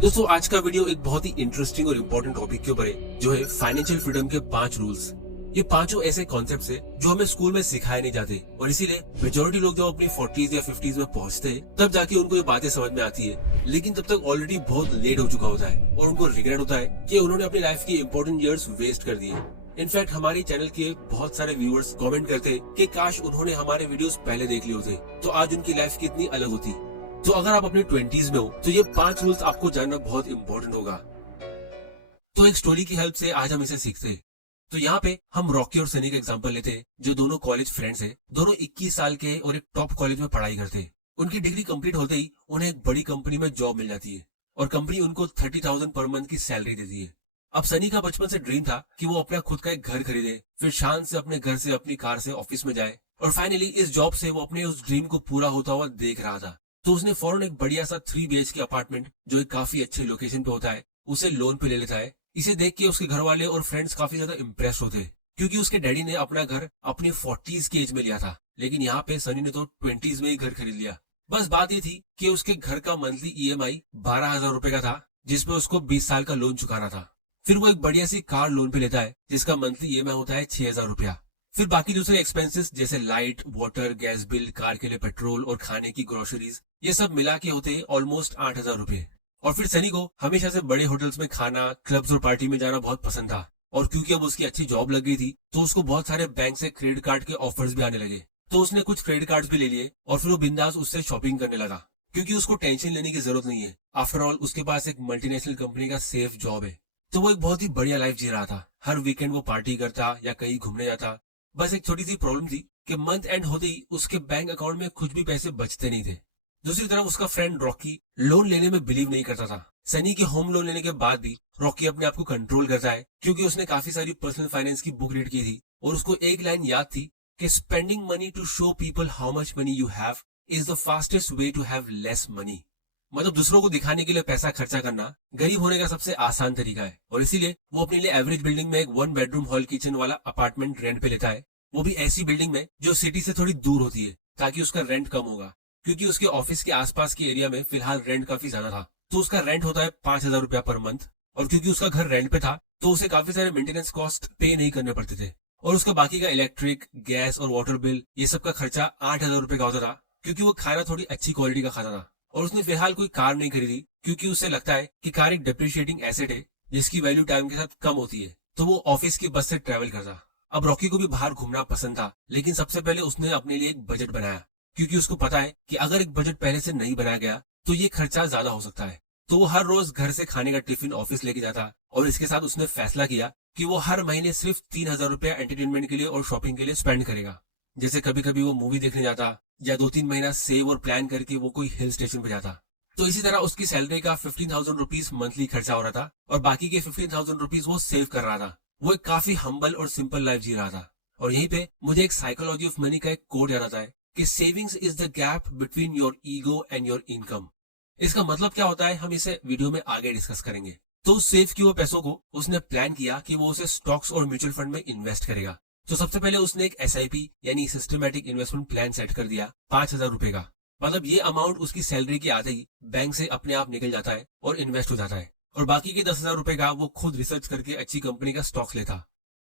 दोस्तों आज का वीडियो एक बहुत ही इंटरेस्टिंग और इम्पोर्टेंट टॉपिक के ऊपर है, जो है फाइनेंशियल फ्रीडम के 5 रूल्स। ये पांचों ऐसे कॉन्सेप्ट्स है जो हमें स्कूल में सिखाए नहीं जाते और इसीलिए मेजोरिटी लोग जब अपनी 40s या 50s में पहुंचते हैं तब जाके उनको ये बातें समझ में आती है, लेकिन तब तक ऑलरेडी बहुत लेट हो चुका होता है और उनको रिग्रेट होता है कि उन्होंने अपनी लाइफ की इंपॉर्टेंट ईयर्स वेस्ट कर दिए। इनफैक्ट हमारे चैनल के बहुत सारे व्यूअर्स कमेंट करते हैं कि काश उन्होंने हमारे वीडियोस पहले देख लिए होते तो आज उनकी लाइफ कितनी अलग होती। तो अगर आप अपने 20s में हो तो ये 5 रूल्स आपको जानना बहुत इंपॉर्टेंट होगा। तो एक स्टोरी की हेल्प से आज हम इसे सीखते हैं। तो यहाँ पे हम रॉकी और सनी का एग्जांपल लेते हैं, जो दोनों कॉलेज फ्रेंड्स हैं। दोनों 21 साल के और एक टॉप कॉलेज में पढ़ाई करते हैं। उनकी डिग्री कंप्लीट होते ही उन्हें एक बड़ी कंपनी में जॉब मिल जाती है और कंपनी उनको 30,000 पर मंथ की सैलरी देती है। अब सनी का बचपन से ड्रीम था कि वो अपना खुद का एक घर खरीदे, फिर शान से अपने घर से अपनी कार से ऑफिस में जाए और फाइनली इस जॉब से वो अपने उस ड्रीम को पूरा होता हुआ देख रहा था। तो उसने फौरन एक बढ़िया सा 3 BHK अपार्टमेंट, जो एक काफी अच्छे लोकेशन पे होता है, उसे लोन पे ले लेता है। इसे देख के उसके घर वाले और फ्रेंड्स काफी ज्यादा इम्प्रेस होते हैं, क्योंकि उसके डैडी ने अपना घर अपनी 40s की एज में लिया था, लेकिन यहाँ पे सनी ने तो 20s में ही घर खरीद लिया। बस बात ये थी कि उसके घर का मंथली EMI 12,000 रुपए का था, जिसपे उसको 20 साल का लोन चुकाना था। फिर वो एक बढ़िया सी कार लोन पे लेता है, जिसका मंथली EMI होता है 6,000 रुपया। फिर बाकी दूसरे एक्सपेंसेस जैसे light, water, gas bill, car के लिए पेट्रोल और खाने की ग्रोसरीज, ये सब मिला के होते हैं ऑलमोस्ट 8,000 रुपए। और फिर सनी को हमेशा से बड़े होटल्स में खाना, क्लब्स और पार्टी में जाना बहुत पसंद था। और क्योंकि अब उसकी अच्छी जॉब लग गई थी तो उसको बहुत सारे बैंक से क्रेडिट कार्ड के ऑफर्स भी आने लगे। तो उसने कुछ क्रेडिट कार्ड्स भी ले लिए और फिर वो बिंदास उससे शॉपिंग करने लगा, क्योंकि उसको टेंशन लेने की जरूरत नहीं है। आफ्टर ऑल उसके पास एक मल्टीनेशनल कंपनी का सेफ जॉब है। तो वो एक बहुत ही बढ़िया लाइफ जी रहा था। हर वीकेंड वो पार्टी करता या कहीं घूमने जाता। बस एक छोटी सी प्रॉब्लम थी कि मंथ एंड होते ही उसके बैंक अकाउंट में कुछ भी पैसे बचते नहीं थे। दूसरी तरफ उसका फ्रेंड रॉकी लोन लेने में बिलीव नहीं करता था। सनी के होम लोन लेने के बाद भी रॉकी अपने आप को कंट्रोल करता है, क्योंकि उसने काफी सारी पर्सनल फाइनेंस की बुक रीड की थी और उसको एक लाइन याद थी कि spending money to show people how much money you have is the fastest way to have less money. मतलब दूसरों को दिखाने के लिए पैसा खर्चा करना गरीब होने का सबसे आसान तरीका है। और इसीलिए वो अपने लिए एवरेज बिल्डिंग में एक 1 बेडरूम हॉल किचन वाला अपार्टमेंट रेंट पे लेता है, वो भी ऐसी बिल्डिंग में जो सिटी से थोड़ी दूर होती है, ताकि उसका रेंट कम होगा, क्योंकि उसके ऑफिस के आसपास के एरिया में फिलहाल रेंट काफी ज्यादा था। तो उसका रेंट होता है 5,000 रुपया पर मंथ। और क्योंकि उसका घर रेंट पे था तो उसे काफी सारे मेंटेनेंस कॉस्ट पे नहीं करने पड़ते थे। और उसका बाकी का इलेक्ट्रिक, गैस और वाटर बिल, ये सब का खर्चा 8,000 रुपए का होता था, क्योंकि वो खाना थोड़ी अच्छी क्वालिटी का खाता था। और उसने फिलहाल कोई कार नहीं खरीदी, क्योंकि उसे लगता है कि कार एक डिप्रिशिएटिंग एसेट है, जिसकी वैल्यू टाइम के साथ कम होती है। तो वो ऑफिस की बस से ट्रेवल करता। अब रॉकी को भी बाहर घूमना पसंद था, लेकिन सबसे पहले उसने अपने लिए एक बजट बनाया, क्योंकि उसको पता है कि अगर एक बजट पहले से नहीं बनाया गया तो ये खर्चा ज्यादा हो सकता है। तो वो हर रोज घर से खाने का टिफिन ऑफिस लेके जाता और इसके साथ उसने फैसला किया कि वो हर महीने सिर्फ 3,000 रुपया एंटरटेनमेंट के लिए और शॉपिंग के लिए स्पेंड करेगा। जैसे कभी कभी वो मूवी देखने जाता या 2-3 महीना सेव और प्लान करके वो कोई हिल स्टेशन पे जाता। तो इसी तरह उसकी सैलरी का 15,000 रुपीज मंथली खर्चा हो रहा था और बाकी के 15,000 रुपीज वो सेव कर रहा था। वो एक काफी हम्बल और सिंपल लाइफ जी रहा था। और यहीं पे मुझे एक साइकोलॉजी ऑफ मनी का एक कोड याद आता है कि savings is the gap between your ego and your income. इसका मतलब क्या होता है हम इसे वीडियो में आगे डिस्कस करेंगे। तो उस सेव किए हुए पैसों को उसने प्लान किया कि वो उसे स्टॉक्स और म्यूचुअल फंड में इन्वेस्ट करेगा। तो सबसे पहले उसने एक SIP यानी सिस्टमेटिक इन्वेस्टमेंट प्लान सेट कर दिया 5,000 रुपए का। मतलब ये अमाउंट उसकी सैलरी के आते ही बैंक से अपने आप निकल जाता है और इन्वेस्ट हो जाता है। और बाकी के 10,000 रुपए का वो खुद रिसर्च करके अच्छी कंपनी का स्टॉक्स लेता।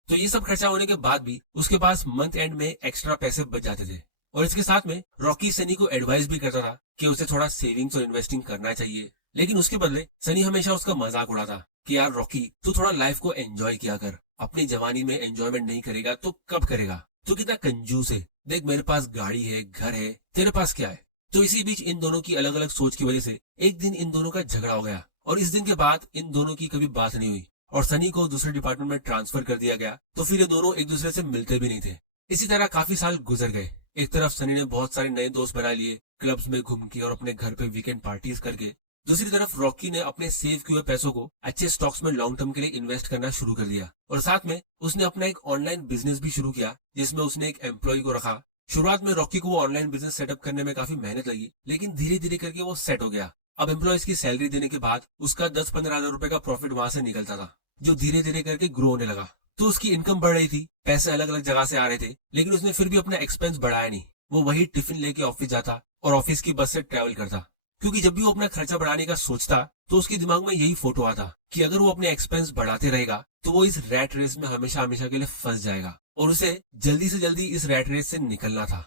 तो ये सब खर्चा होने के बाद भी उसके पास मंथ एंड में एक्स्ट्रा पैसे बच जाते थे। और इसके साथ में रॉकी सनी को एडवाइस भी करता था कि उसे थोड़ा सेविंग्स और इन्वेस्टिंग करना चाहिए, लेकिन उसके बदले सनी हमेशा उसका मजाक उड़ाता कि यार रॉकी, तू थोड़ा लाइफ को एंजॉय किया कर, अपनी जवानी में एंजॉयमेंट नहीं करेगा तो कब करेगा, तू कितना कंजूस है, देख मेरे पास गाड़ी है, घर है, तेरे पास क्या है। तो इसी बीच इन दोनों की अलग अलग सोच की वजह से एक दिन इन दोनों का झगड़ा हो गया और इस दिन के बाद इन दोनों की कभी बात नहीं हुई और सनी को दूसरे डिपार्टमेंट में ट्रांसफर कर दिया गया। तो फिर ये दोनों एक दूसरे से मिलते भी नहीं थे। इसी तरह काफी साल गुजर गए। एक तरफ सनी ने बहुत सारे नए दोस्त बना लिए, क्लब्स में घूम के और अपने घर पे वीकेंड पार्टीज करके। दूसरी तरफ रॉकी ने अपने सेव किए हुए पैसों को अच्छे स्टॉक्स में लॉन्ग टर्म के लिए इन्वेस्ट करना शुरू कर दिया और साथ में उसने अपना एक ऑनलाइन बिजनेस भी शुरू किया, जिसमें उसने एक एम्प्लॉय को रखा। शुरुआत में रॉकी को वो ऑनलाइन बिजनेस सेटअप करने में काफी मेहनत लगी, लेकिन धीरे धीरे करके वो सेट हो गया। अब एम्प्लॉयज की सैलरी देने के बाद उसका 10-15 हजार रुपए का प्रॉफिट वहां से निकलता था, जो धीरे धीरे करके ग्रो होने लगा। तो उसकी इनकम बढ़ रही थी, पैसे अलग अलग जगह से आ रहे थे, लेकिन उसने फिर भी अपना एक्सपेंस बढ़ाया नहीं। वो वही टिफिन लेके ऑफिस जाता और ऑफिस की बस से ट्रेवल करता, क्योंकि जब भी वो अपना खर्चा बढ़ाने का सोचता तो उसके दिमाग में यही फोटो आता कि अगर वो अपने एक्सपेंस बढ़ाते रहेगा तो वो इस रैट रेस में हमेशा हमेशा के लिए फंस जाएगा और उसे जल्दी से जल्दी इस रैट रेस से निकलना था।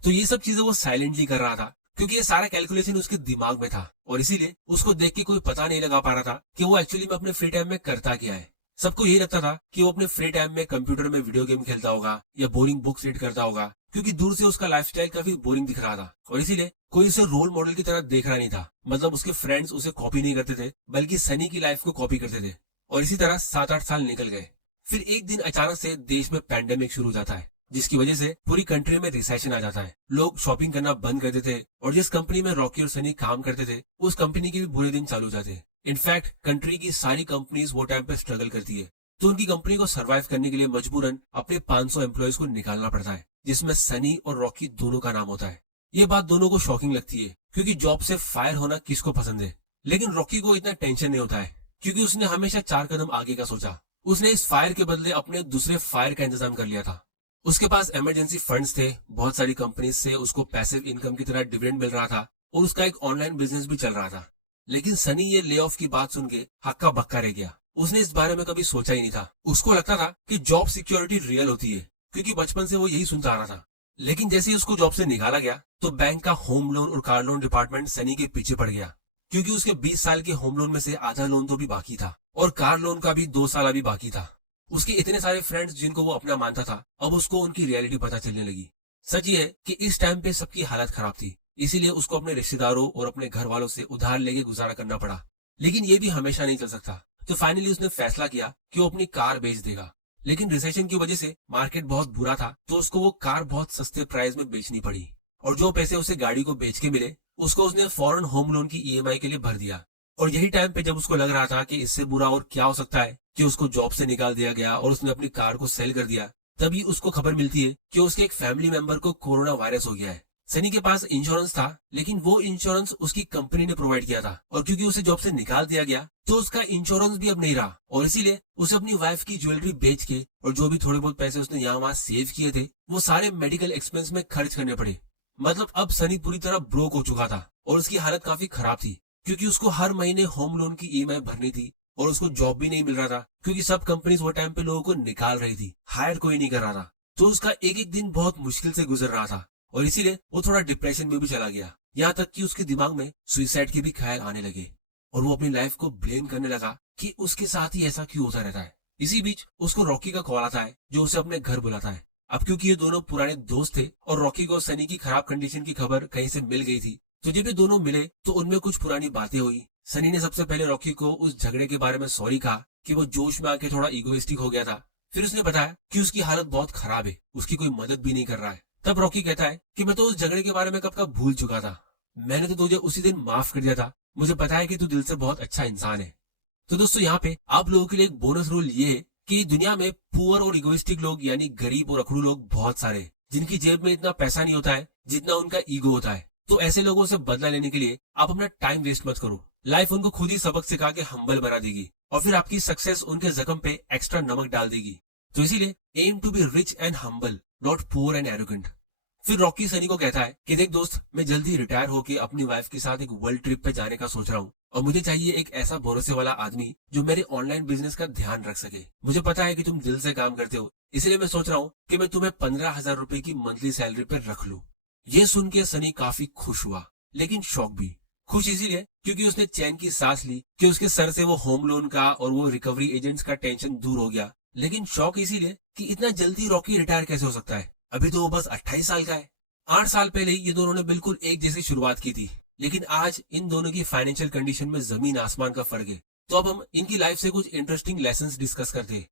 तो ये सब चीजें वो साइलेंटली कर रहा था क्योंकि ये सारा कैलकुलेशन उसके दिमाग में था और इसीलिए उसको देख के कोई पता नहीं लगा पा रहा था कि वो एक्चुअली में अपने फ्री टाइम में करता क्या है। सबको यही लगता था कि वो अपने फ्री टाइम में कंप्यूटर में वीडियो गेम खेलता होगा या बोरिंग बुक्स रीड करता होगा, क्योंकि दूर से उसका लाइफस्टाइल काफी बोरिंग दिख रहा था और इसीलिए कोई उसे रोल मॉडल की तरह देख रहा नहीं था। मतलब उसके फ्रेंड्स उसे कॉपी नहीं करते थे बल्कि सनी की लाइफ को कॉपी करते थे। और इसी तरह 7-8 साल निकल गए। फिर एक दिन अचानक से देश में पैंडेमिक शुरू हो जाता है जिसकी वजह से पूरी कंट्री में रिसेशन आ जाता है। लोग शॉपिंग करना बंद कर देते और जिस कंपनी में रॉकी और सनी काम करते थे उस कंपनी के भी बुरे दिन चालू हो जाते। इनफैक्ट कंट्री की सारी कंपनीज वो टाइम पे स्ट्रगल करती है तो उनकी कंपनी को सरवाइव करने के लिए मजबूरन अपने 500 एम्प्लॉयज को निकालना पड़ता है जिसमें सनी और रॉकी दोनों का नाम होता है। ये बात दोनों को शॉकिंग लगती है क्योंकि जॉब से फायर होना किसको पसंद है, लेकिन रॉकी को इतना टेंशन नहीं होता है क्योंकि उसने हमेशा 4 कदम आगे का सोचा। उसने इस फायर के बदले अपने दूसरे फायर का इंतजाम कर लिया था। उसके पास इमरजेंसी फंड्स थे, बहुत सारी कंपनीज से उसको पैसिव इनकम की तरह डिविडेंड मिल रहा था और उसका एक ऑनलाइन बिजनेस भी चल रहा था। लेकिन सनी ये ले ऑफ की बात सुन के हक्का बक्का रह गया। उसने इस बारे में कभी सोचा ही नहीं था। उसको लगता था कि जॉब सिक्योरिटी रियल होती है क्योंकि बचपन से वो यही सुनता आ रहा था। लेकिन जैसे ही उसको जॉब से निकाला गया तो बैंक का होम लोन और कार लोन डिपार्टमेंट सनी के पीछे पड़ गया क्योंकि उसके 20 साल के होम लोन में से आधा लोन तो भी बाकी था और कार लोन का भी 2 साल अभी बाकी था। उसके इतने सारे फ्रेंड्स जिनको वो अपना मानता था अब उसको उनकी रियलिटी पता चलने लगी। सच ये है कि इस टाइम पे सबकी हालत खराब थी, इसीलिए उसको अपने रिश्तेदारों और अपने घर वालों से उधार लेके गुजारा करना पड़ा। लेकिन ये भी हमेशा नहीं चल सकता तो फाइनली उसने फैसला किया कि वो अपनी कार बेच देगा। लेकिन रिसेशन की वजह से मार्केट बहुत बुरा था तो उसको वो कार बहुत सस्ते प्राइस में बेचनी पड़ी और जो पैसे उसे गाड़ी को बेच के मिले उसको उसने फॉरेन होम लोन की ईएमआई के लिए भर दिया। और यही टाइम पे जब उसको लग रहा था कि इससे बुरा और क्या हो सकता है कि उसको जॉब से निकाल दिया गया और उसने अपनी कार को सेल कर दिया, तभी उसको खबर मिलती है कि उसके एक फैमिली मेंबर को कोरोना वायरस हो गया है। सनी के पास इंश्योरेंस था लेकिन वो इंश्योरेंस उसकी कंपनी ने प्रोवाइड किया था और क्योंकि उसे जॉब से निकाल दिया गया तो उसका इंश्योरेंस भी अब नहीं रहा और इसीलिए उसे अपनी वाइफ की ज्वेलरी बेच के और जो भी थोड़े बहुत पैसे उसने यहाँ वहाँ सेव किए थे वो सारे मेडिकल एक्सपेंस में खर्च करने पड़े। मतलब अब सनी पूरी तरह ब्रोक हो चुका था और उसकी हालत काफी खराब थी क्योंकि उसको हर महीने होम लोन की ईएमआई भरनी थी और उसको जॉब भी नहीं मिल रहा था क्योंकि सब कंपनीज वो टाइम पे लोगों को निकाल रही थी, हायर कोई नहीं कर रहा था। तो उसका एक एक दिन बहुत मुश्किल से गुजर रहा था और इसीलिए वो थोड़ा डिप्रेशन में भी चला गया। यहाँ तक कि उसके दिमाग में सुसाइड के भी ख्याल आने लगे और वो अपनी लाइफ को ब्लेम करने लगा कि उसके साथ ही ऐसा क्यों होता रहता है। इसी बीच उसको रॉकी का कॉल आता है जो उसे अपने घर बुलाता है। अब क्योंकि ये दोनों पुराने दोस्त थे और रॉकी को सनी की खराब कंडीशन की खबर कहीं से मिल गई थी तो जब ये दोनों मिले तो उनमें कुछ पुरानी बातें हुई। सनी ने सबसे पहले रॉकी को उस झगड़े के बारे में सॉरी कहा कि वो जोश में आके थोड़ा इगोइस्टिक हो गया था। फिर उसने बताया कि उसकी हालत बहुत खराब है, उसकी कोई मदद भी नहीं कर रहा है। तब रॉकी कहता है कि मैं तो उस झगड़े के बारे में कब का भूल चुका था, मैंने तो तुझे उसी दिन माफ कर दिया था, मुझे पता है कि तू दिल से बहुत अच्छा इंसान है। तो दोस्तों यहाँ पे आप लोगों के लिए एक बोनस रूल ये है कि दुनिया में पुअर और इगोइस्टिक लोग यानी गरीब और अखड़ू लोग बहुत सारे जिनकी जेब में इतना पैसा नहीं होता है जितना उनका ईगो होता है। तो ऐसे लोगों से बदला लेने के लिए आप अपना टाइम वेस्ट मत करो। लाइफ उनको खुद ही सबक सिखा के हम्बल बना देगी और फिर आपकी सक्सेस उनके जख्म पे एक्स्ट्रा नमक डाल देगी। तो इसीलिए aim to be rich and humble, not poor and arrogant. फिर रॉकी सनी को कहता है कि देख दोस्त, मैं जल्दी रिटायर होके अपनी वाइफ के साथ एक वर्ल्ड ट्रिप पे जाने का सोच रहा हूँ और मुझे चाहिए एक ऐसा भरोसे वाला आदमी जो मेरे ऑनलाइन बिजनेस का ध्यान रख सके। मुझे पता है कि तुम दिल से काम करते हो, इसलिए मैं सोच रहा हूँ कि मैं तुम्हें 15,000 रुपए की मंथली सैलरी पे रख लूं। ये सुन के सनी काफी खुश हुआ लेकिन शॉक भी। खुश इसीलिए क्योंकि उसने चैन की सांस ली कि उसके सर से वो होम लोन का और वो रिकवरी एजेंट्स का टेंशन दूर हो गया। लेकिन शॉक इसीलिए कि इतना जल्दी रॉकी रिटायर कैसे हो सकता है, अभी तो वो बस 28 साल का है। 8 साल पहले ये दोनों ने बिल्कुल एक जैसी शुरुआत की थी, लेकिन आज इन दोनों की फाइनेंशियल कंडीशन में जमीन आसमान का फर्क है। तो अब हम इनकी लाइफ से कुछ इंटरेस्टिंग लेसन्स डिस्कस करते हैं।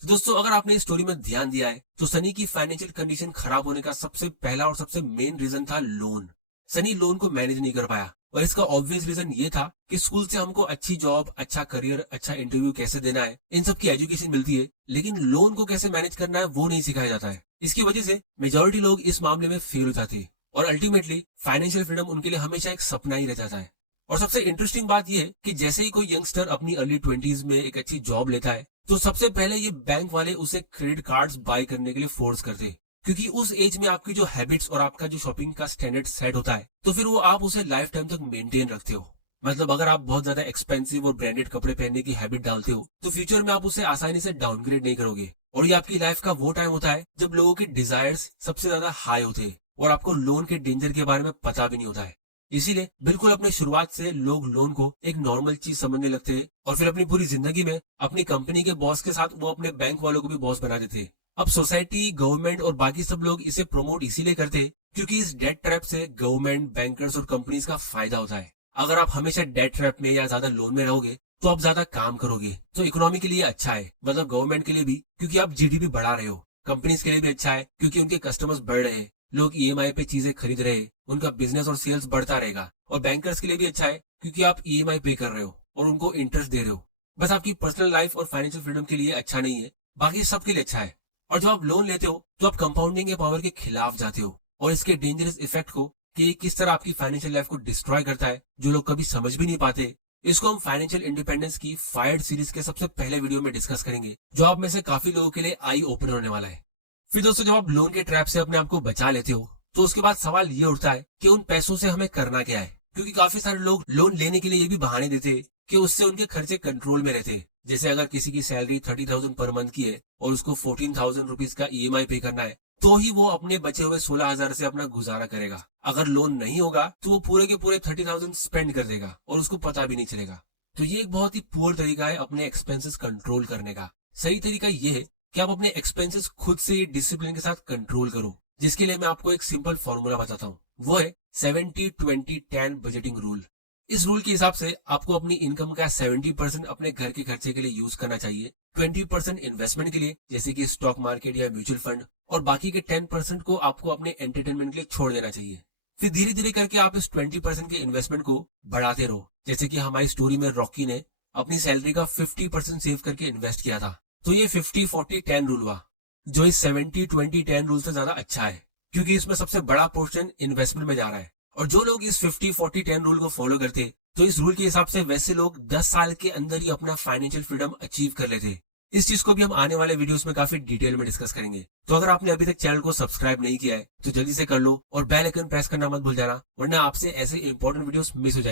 तो दोस्तों अगर आपने इस स्टोरी में ध्यान दिया है तो सनी की फाइनेंशियल कंडीशन खराब होने का सबसे पहला और सबसे मेन रीजन था लोन। सनी लोन को मैनेज नहीं कर पाया और इसका ऑब्वियस रीजन ये था कि स्कूल से हमको अच्छी जॉब, अच्छा करियर, अच्छा इंटरव्यू कैसे देना है, इन सब की एजुकेशन मिलती है, लेकिन लोन को कैसे मैनेज करना है वो नहीं सिखाया जाता है। इसकी वजह से मेजॉरिटी लोग इस मामले में फेल हो जाते हैं और अल्टीमेटली फाइनेंशियल फ्रीडम उनके लिए हमेशा एक सपना ही रह जाता है। और सबसे इंटरेस्टिंग बात यह है कि जैसे ही कोई यंगस्टर अपनी अर्ली 20s में एक अच्छी जॉब लेता है तो सबसे पहले ये बैंक वाले उसे क्रेडिट कार्ड्स बाय करने के लिए फोर्स करते हैं, क्योंकि उस एज में आपकी जो हैबिट्स और आपका जो शॉपिंग का स्टैंडर्ड सेट होता है तो फिर वो आप उसे लाइफ टाइम तक मेंटेन रखते हो। मतलब अगर आप बहुत ज्यादा एक्सपेंसिव और ब्रांडेड कपड़े पहनने की हैबिट डालते हो तो फ्यूचर में आप उसे आसानी से डाउनग्रेड नहीं करोगे। और ये आपकी लाइफ का वो टाइम होता है जब लोगों की डिजायर्स सबसे ज्यादा हाई होते हैं और आपको लोन के डेंजर के बारे में पता भी नहीं होता है। इसीलिए बिल्कुल अपने शुरुआत से लोग लोन को एक नॉर्मल चीज समझने लगते हैं और फिर अपनी पूरी जिंदगी में अपनी कंपनी के बॉस के साथ वो अपने बैंक वालों को भी बॉस बना देते हैं। अब सोसाइटी, गवर्नमेंट और बाकी सब लोग इसे प्रमोट इसीलिए करते हैं क्योंकि इस डेट ट्रैप से गवर्नमेंट, बैंकर्स और कंपनीज का फायदा होता है। अगर आप हमेशा डेट ट्रैप में या ज्यादा लोन में रहोगे तो आप ज्यादा काम करोगे, तो इकोनॉमी के लिए अच्छा है, मतलब गवर्नमेंट के लिए भी क्योंकि आप जीडीपी बढ़ा रहे हो, कंपनीज के लिए भी अच्छा है क्योंकि उनके कस्टमर्स बढ़ रहे हैं, लोग ईएमआई पे चीजें खरीद रहे हैं, उनका बिजनेस और सेल्स बढ़ता रहेगा। और बैंकर्स के लिए भी अच्छा है क्योंकि आप ईएमआई पे कर रहे हो और उनको इंटरेस्ट दे रहे हो। बस आपकी पर्सनल लाइफ और फाइनेंशियल फ्रीडम के लिए अच्छा नहीं है, बाकी सबके लिए अच्छा है। और जब आप लोन लेते हो तो आप कंपाउंडिंग के पावर के खिलाफ जाते हो और इसके डेंजरस इफेक्ट को कि किस तरह आपकी फाइनेंशियल लाइफ को डिस्ट्रॉय करता है जो लोग कभी समझ भी नहीं पाते। इसको हम फाइनेंशियल इंडिपेंडेंस की फायर्ड सीरीज के सबसे पहले वीडियो में डिस्कस करेंगे, जो आप में से काफी लोगों के लिए आई ओपनर होने वाला है। फिर दोस्तों, जब आप लोन के ट्रैप से अपने आप को बचा लेते हो तो उसके बाद सवाल ये उठता है कि उन पैसों से हमें करना क्या है, क्योंकि काफी सारे लोग लोन लेने के लिए ये भी बहाने देते हैं कि उससे उनके खर्चे कंट्रोल में रहते हैं। जैसे अगर किसी की सैलरी 30,000 पर मंथ की है और उसको 14,000 रुपीज का ईएमआई पे करना है तो ही वो अपने बचे हुए 16,000 से अपना गुजारा करेगा। अगर लोन नहीं होगा तो वो पूरे के पूरे 30,000 स्पेंड कर देगा और उसको पता भी नहीं चलेगा। तो ये एक बहुत ही पुअर तरीका है अपने एक्सपेंसेस कंट्रोल करने का। सही तरीका ये है कि आप अपने एक्सपेंसेस खुद से डिसिप्लिन के साथ कंट्रोल करो, जिसके लिए मैं आपको एक सिंपल फॉर्मूला बताता हूँ। वो है 70-20-10 बजटिंग रूल। इस रूल के हिसाब से आपको अपनी इनकम का 70% अपने घर के खर्चे के लिए यूज करना चाहिए, 20% इन्वेस्टमेंट के लिए जैसे कि स्टॉक मार्केट या म्यूचुअल फंड, और बाकी के 10% को आपको अपने एंटरटेनमेंट के लिए छोड़ देना चाहिए। फिर धीरे धीरे करके आप इस 20% के इन्वेस्टमेंट को बढ़ाते रहो। जैसे कि हमारी स्टोरी में रॉकी ने अपनी सैलरी का 50% सेव करके इन्वेस्ट किया था। तो ये 50-40-10 रूल हुआ, जो इस 70-20-10 रूल से ज्यादा अच्छा है क्योंकि इसमें सबसे बड़ा पोर्शन इन्वेस्टमेंट में जा रहा है। और जो लोग इस 50-40-10 रूल को फॉलो करते तो इस रूल के हिसाब से वैसे लोग 10 साल के अंदर ही अपना फाइनेंशियल फ्रीडम अचीव कर लेते। इस चीज को भी हम आने वाले वीडियोस में काफी डिटेल में डिस्कस करेंगे। तो अगर आपने अभी तक चैनल को सब्सक्राइब नहीं किया है तो जल्दी से कर लो और बेल आइकन प्रेस करना मत भूल जाना, वरना आपसे ऐसे इंपॉर्टेंट वीडियोस मिस हो जाएंगे।